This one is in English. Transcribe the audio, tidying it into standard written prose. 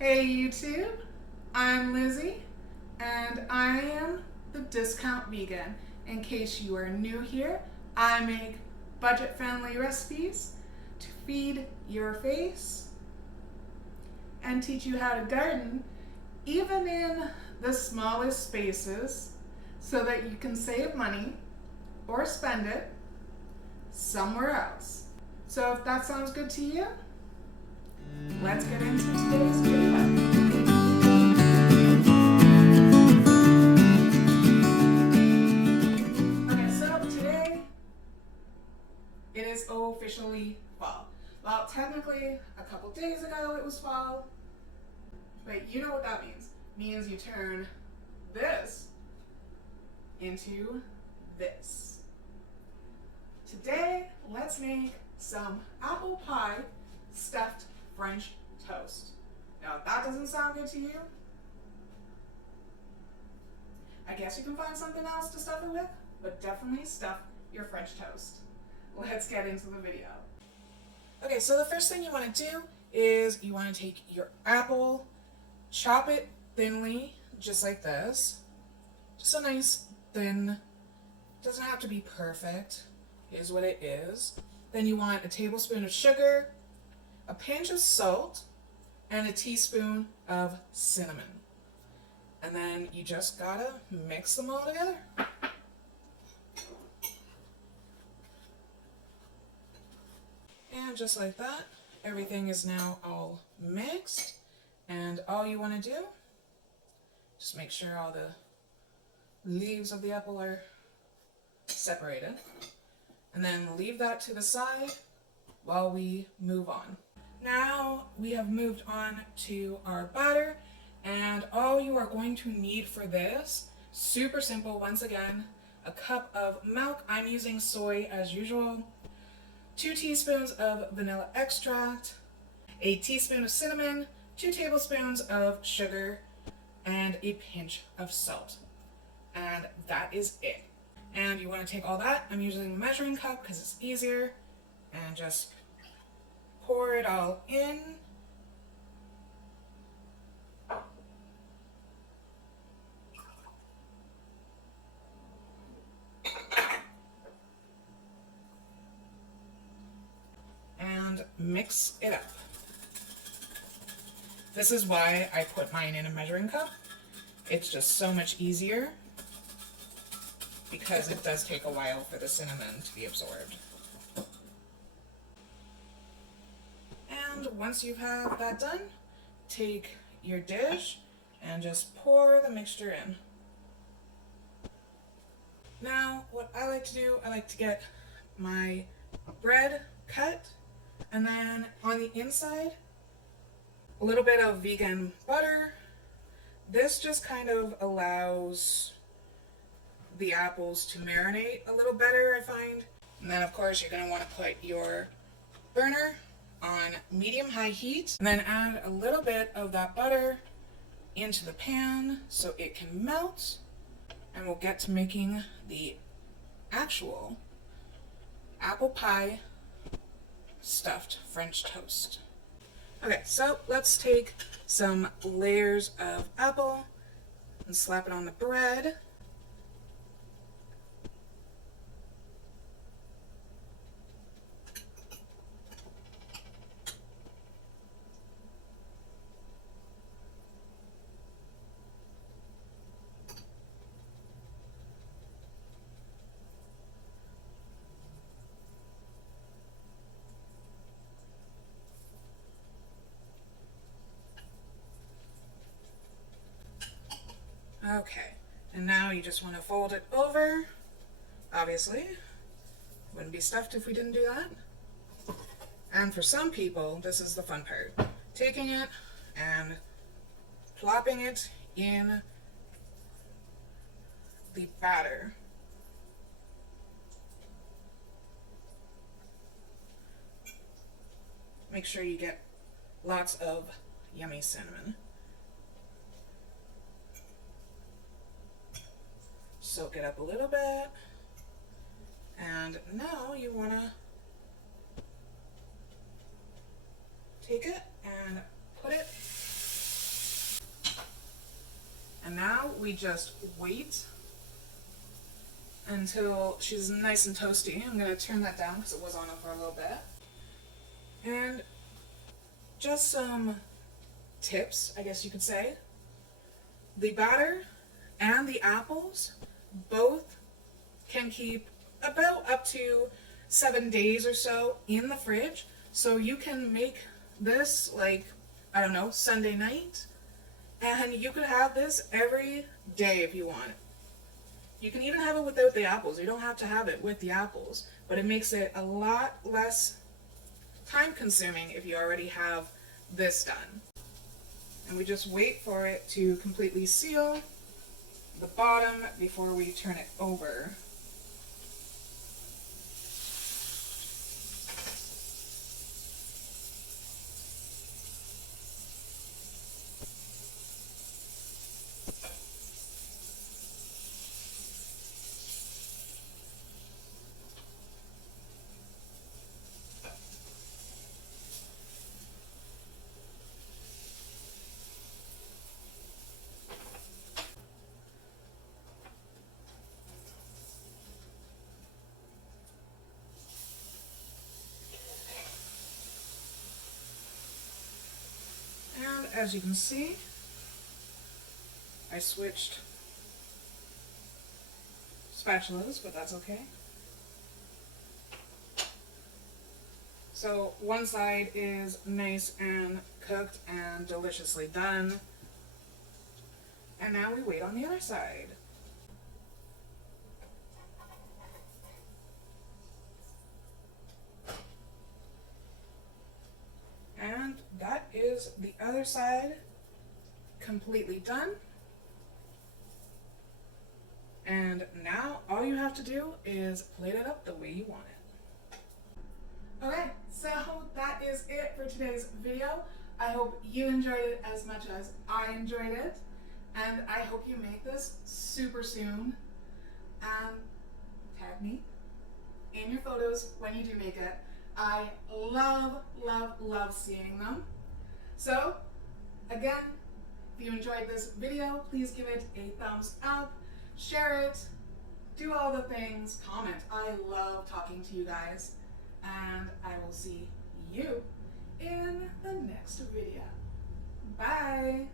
Hey YouTube, I'm Lizzie and I am the Discount Vegan. In case you are new here, I make budget-friendly recipes to feed your face and teach you how to garden even in the smallest spaces so that you can save money or spend it somewhere else. So if that sounds good to you, let's get into today's video. Okay, so today it is officially fall. Well, technically a couple days ago it was fall, but you know what that means. It means you turn this into this. Today, let's make some apple pie stuffed French toast. Now, if that doesn't sound good to you, I guess you can find something else to stuff it with, but definitely stuff your French toast. Let's get into the video. Okay, so the first thing you want to do is you want to take your apple, chop it thinly, just like this. Just a nice thin, doesn't have to be perfect, is what it is. Then you want a tablespoon of sugar, a pinch of salt, and a teaspoon of cinnamon. And then you just gotta mix them all together. And just like that, everything is now all mixed. And all you want to do, just make sure all the leaves of the apple are separated. And then leave that to the side while we move on. Now we have moved on to our batter, and all you are going to need for this, super simple once again, a cup of milk. I'm using soy as usual, 2 teaspoons of vanilla extract, a teaspoon of cinnamon, 2 tablespoons of sugar, and a pinch of salt. And that is it. And you want to take all that, I'm using a measuring cup because it's easier, and just pour it all in. And mix it up. This is why I put mine in a measuring cup. It's just so much easier because it does take a while for the cinnamon to be absorbed. And once you have that done, take your dish and just pour the mixture in. Now, what I like to do, I like to get my bread cut, and then on the inside, a little bit of vegan butter. This just kind of allows the apples to marinate a little better, I find. And then of course you're going to want to put your burner on medium-high heat, and then add a little bit of that butter into the pan so it can melt, and we'll get to making the actual apple pie stuffed French toast. Okay, so let's take some layers of apple and slap it on the bread. Okay, and now you just want to fold it over. Obviously, it wouldn't be stuffed if we didn't do that. And for some people, this is the fun part. Taking it and plopping it in the batter. Make sure you get lots of yummy cinnamon. Soak it up a little bit. And now you want to take it and put it we just wait until she's nice and toasty. I'm going to turn that down because it was on for a little bit. And just some tips, I guess you could say. The batter and the apples both can keep about up to 7 days or so in the fridge. So you can make this like, I don't know, Sunday night, and you could have this every day if you want. You can even have it without the apples. You don't have to have it with the apples, but it makes it a lot less time consuming if you already have this done. And we just wait for it to completely seal the bottom before we turn it over. And as you can see, I switched spatulas, but that's okay. So one side is nice and cooked and deliciously done. And now we wait on the other side. And that is the other side completely done. And now all you have to do is plate it up the way you want it. Okay, so that is it for today's video. I hope you enjoyed it as much as I enjoyed it. And I hope you make this super soon. And tag me in your photos when you do make it. I love, love, love seeing them. So, again, if you enjoyed this video, please give it a thumbs up, share it, do all the things, comment. I love talking to you guys, and I will see you in the next video. Bye!